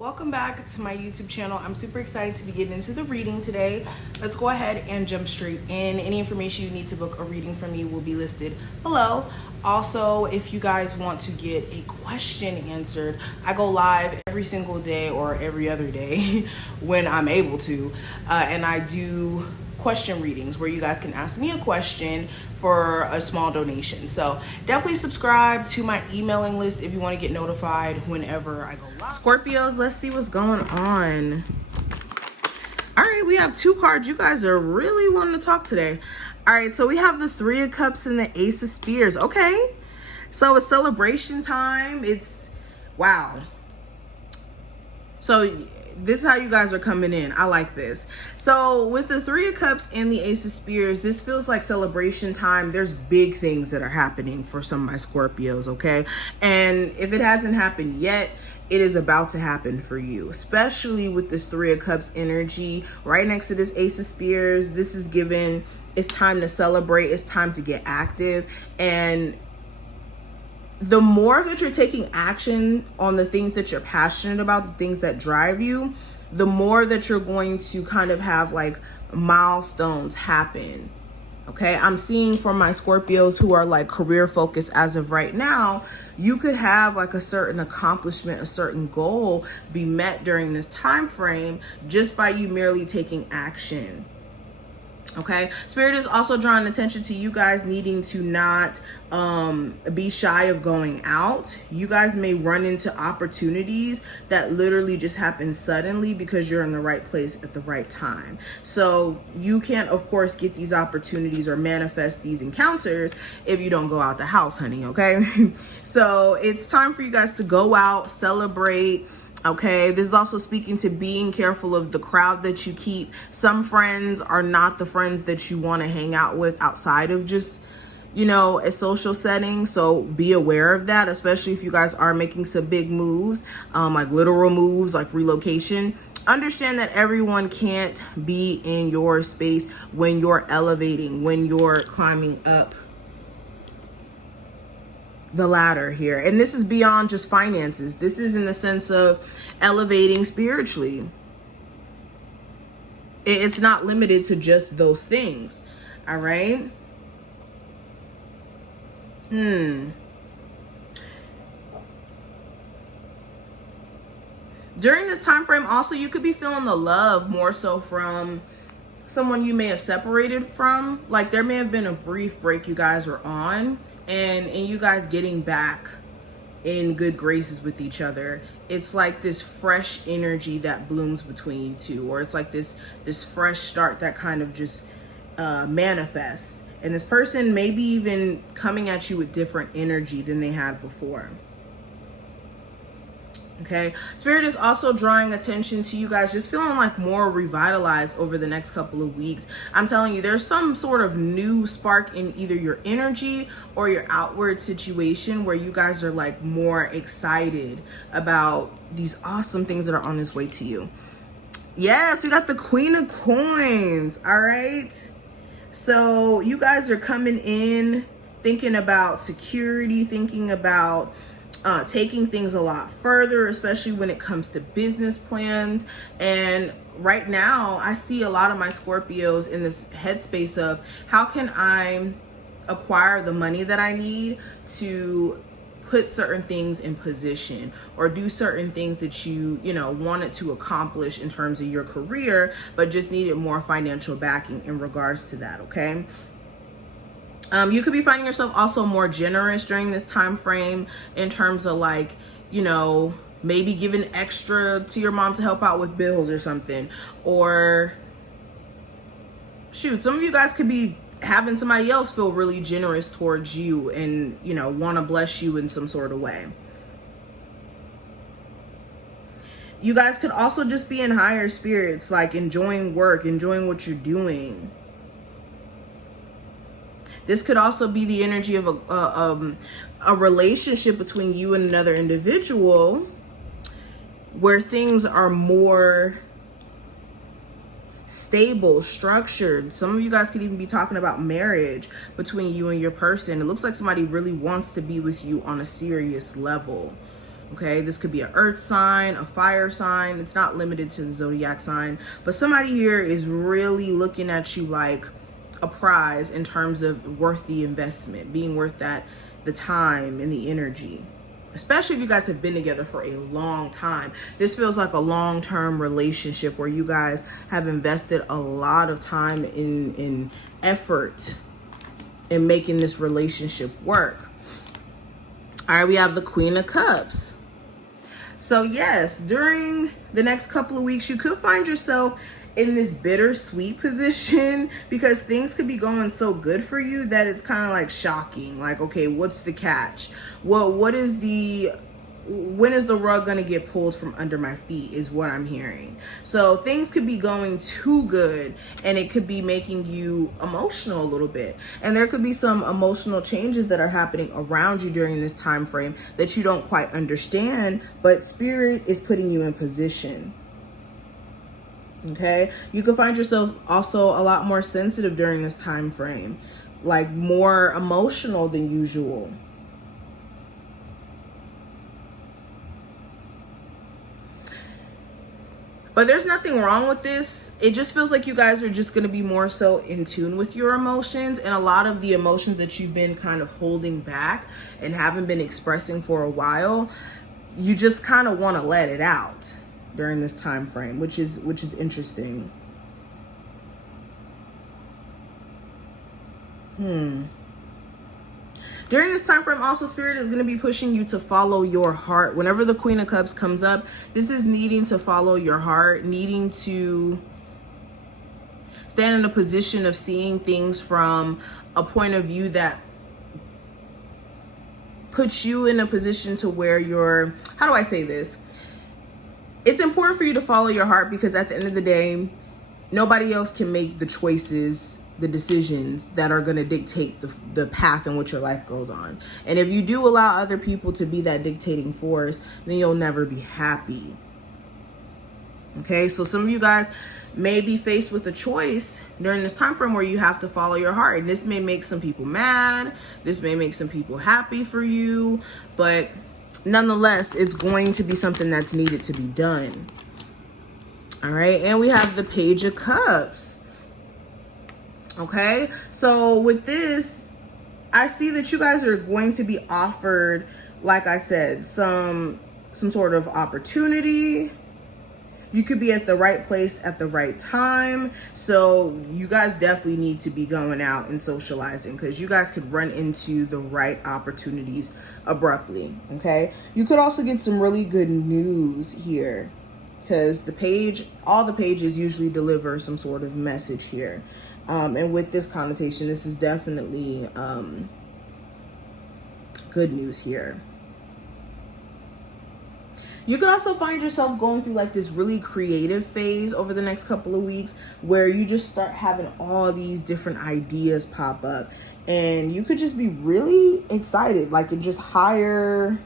Welcome back to my YouTube channel. I'm super excited to be getting into the reading today. Let's go ahead and jump straight in. Any information you need to book a reading from me will be listed below. Also, if you guys want to get a question answered, I go live every single day or every other day when I'm able to, and I do question readings where you guys can ask me a question for a small donation. So definitely subscribe to my emailing list if you want to get notified whenever I go live. Scorpios, let's see what's going on. All right, we have two cards. You guys are really wanting to talk today. All right, so we have the Three of Cups and the Ace of Spears. Okay, so it's celebration time. It's wow. So this is how you guys are coming in. I like this. So with the Three of Cups and the Ace of Spears, this feels like celebration time. There's big things that are happening for some of my Scorpios, okay? And if it hasn't happened yet, it is about to happen for you, especially with this Three of Cups energy right next to this Ace of Spears. This is given, it's time to celebrate. It's time to get active. And the more that you're taking action on the things that you're passionate about, the things that drive you, the more that you're going to kind of have like milestones happen. Okay, I'm seeing for my Scorpios who are like career focused as of right now, you could have like a certain accomplishment, a certain goal be met during this time frame just by you merely taking action. Okay, Spirit is also drawing attention to you guys needing to not be shy of going out. You guys may run into opportunities that literally just happen suddenly because you're in the right place at the right time. So you can't, of course, get these opportunities or manifest these encounters if you don't go out the house, honey. Okay, so it's time for you guys to go out, celebrate. Okay, this is also speaking to being careful of the crowd that you keep. Some friends are not the friends that you want to hang out with outside of just, you know, a social setting. So be aware of that, especially if you guys are making some big moves, like literal moves, like relocation. Understand that everyone can't be in your space when you're elevating, when you're climbing up the ladder here. And this is beyond just finances. This is in the sense of elevating spiritually. It's not limited to just those things. All right. During this time frame also, you could be feeling the love more so from someone you may have separated from. Like there may have been a brief break you guys were on, and you guys getting back in good graces with each other. It's like this fresh energy that blooms between you two, or it's like this fresh start that kind of just manifests. And this person may be even coming at you with different energy than they had before. Okay, Spirit is also drawing attention to you guys just feeling like more revitalized over the next couple of weeks. I'm telling you, there's some sort of new spark in either your energy or your outward situation where you guys are like more excited about these awesome things that are on its way to you. Yes, we got the Queen of Coins. All right, so you guys are coming in thinking about security, thinking about taking things a lot further, especially when it comes to business plans. And right now I see a lot of my Scorpios in this headspace of how can I acquire the money that I need to put certain things in position or do certain things that you wanted to accomplish in terms of your career, but just needed more financial backing in regards to that. Okay, you could be finding yourself also more generous during this time frame in terms of like, maybe giving extra to your mom to help out with bills or something. Or shoot, some of you guys could be having somebody else feel really generous towards you and, want to bless you in some sort of way. You guys could also just be in higher spirits, like enjoying work, enjoying what you're doing. This could also be the energy of a relationship between you and another individual where things are more stable, structured. Some of you guys could even be talking about marriage between you and your person. It looks like somebody really wants to be with you on a serious level. Okay, this could be an earth sign, a fire sign. It's not limited to the zodiac sign, but somebody here is really looking at you like a prize in terms of worth the investment, being worth the time and the energy. Especially if you guys have been together for a long time. This feels like a long-term relationship where you guys have invested a lot of time in effort in making this relationship work. All right, we have the Queen of Cups. So yes, during the next couple of weeks, you could find yourself in this bittersweet position because things could be going so good for you that it's kind of like shocking. Like, okay, what's the catch? Well, when is the rug gonna get pulled from under my feet is what I'm hearing. So things could be going too good and it could be making you emotional a little bit. And there could be some emotional changes that are happening around you during this time frame that you don't quite understand, but Spirit is putting you in position. Okay, you can find yourself also a lot more sensitive during this time frame, like more emotional than usual. But there's nothing wrong with this. It just feels like you guys are just going to be more so in tune with your emotions, and a lot of the emotions that you've been kind of holding back and haven't been expressing for a while, you just kind of want to let it out during this time frame, which is interesting. During this time frame, also, Spirit is going to be pushing you to follow your heart. Whenever the Queen of Cups comes up, this is needing to follow your heart, needing to stand in a position of seeing things from a point of view that puts you in a position to where you're, how do I say this? It's important for you to follow your heart because at the end of the day, nobody else can make the choices, the decisions that are going to dictate the path in which your life goes on. And if you do allow other people to be that dictating force, then you'll never be happy. Okay, so some of you guys may be faced with a choice during this time frame where you have to follow your heart. And this may make some people mad. This may make some people happy for you. But nonetheless, it's going to be something that's needed to be done. All right, and we have the Page of Cups. Okay, so with this, I see that you guys are going to be offered, like I said, some sort of opportunity. You could be at the right place at the right time. So you guys definitely need to be going out and socializing because you guys could run into the right opportunities abruptly. Okay, you could also get some really good news here because all the pages usually deliver some sort of message here. And with this connotation, this is definitely good news here. You can also find yourself going through like this really creative phase over the next couple of weeks where you just start having all these different ideas pop up and you could just be really excited, like in just higher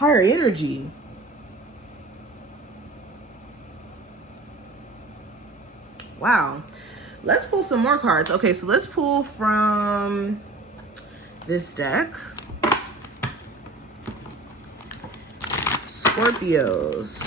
energy. Wow. Let's pull some more cards. Okay, so let's pull from this deck. Scorpios.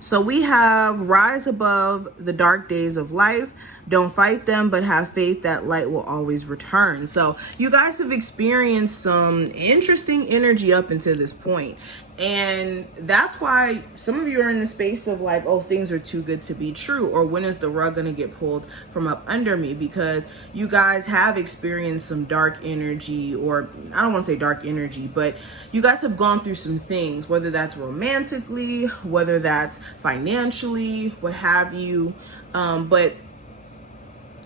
So we have rise above the dark days of life. Don't fight them, but have faith that light will always return. So you guys have experienced some interesting energy up until this point. And that's why some of you are in the space of like, oh, things are too good to be true. Or when is the rug going to get pulled from up under me? Because you guys have experienced some dark energy, or I don't want to say dark energy, but you guys have gone through some things, whether that's romantically, whether that's financially, what have you. But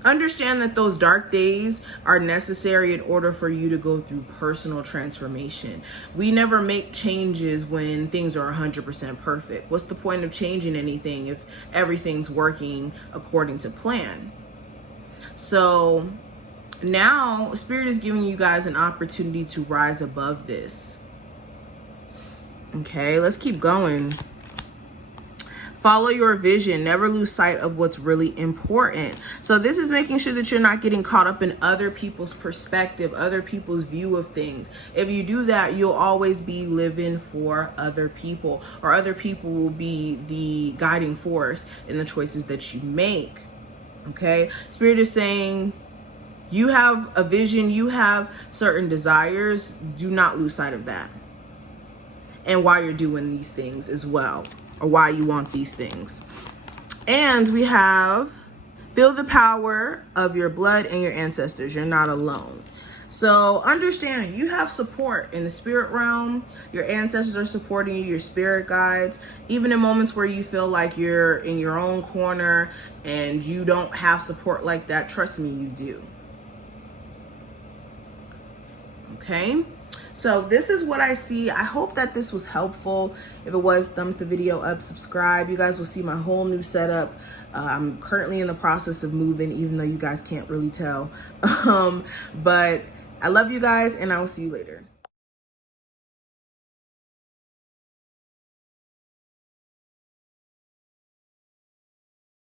understand that those dark days are necessary in order for you to go through personal transformation. We never make changes when things are 100% perfect. What's the point of changing anything if everything's working according to plan? So now Spirit is giving you guys an opportunity to rise above this. Okay, let's keep going. Follow your vision. Never lose sight of what's really important. So this is making sure that you're not getting caught up in other people's perspective, other people's view of things. If you do that, you'll always be living for other people, or other people will be the guiding force in the choices that you make. Okay? Spirit is saying you have a vision, you have certain desires. Do not lose sight of that. And why you're doing these things as well, or why you want these things. And we have, feel the power of your blood and your ancestors. You're not alone. So understand, you have support in the spirit realm. Your ancestors are supporting you, your spirit guides. Even in moments where you feel like you're in your own corner and you don't have support like that, trust me, you do. Okay? So this is what I see. I hope that this was helpful. If it was, thumbs the video up, subscribe. You guys will see my whole new setup. I'm currently in the process of moving, even though you guys can't really tell. But I love you guys, and I will see you later.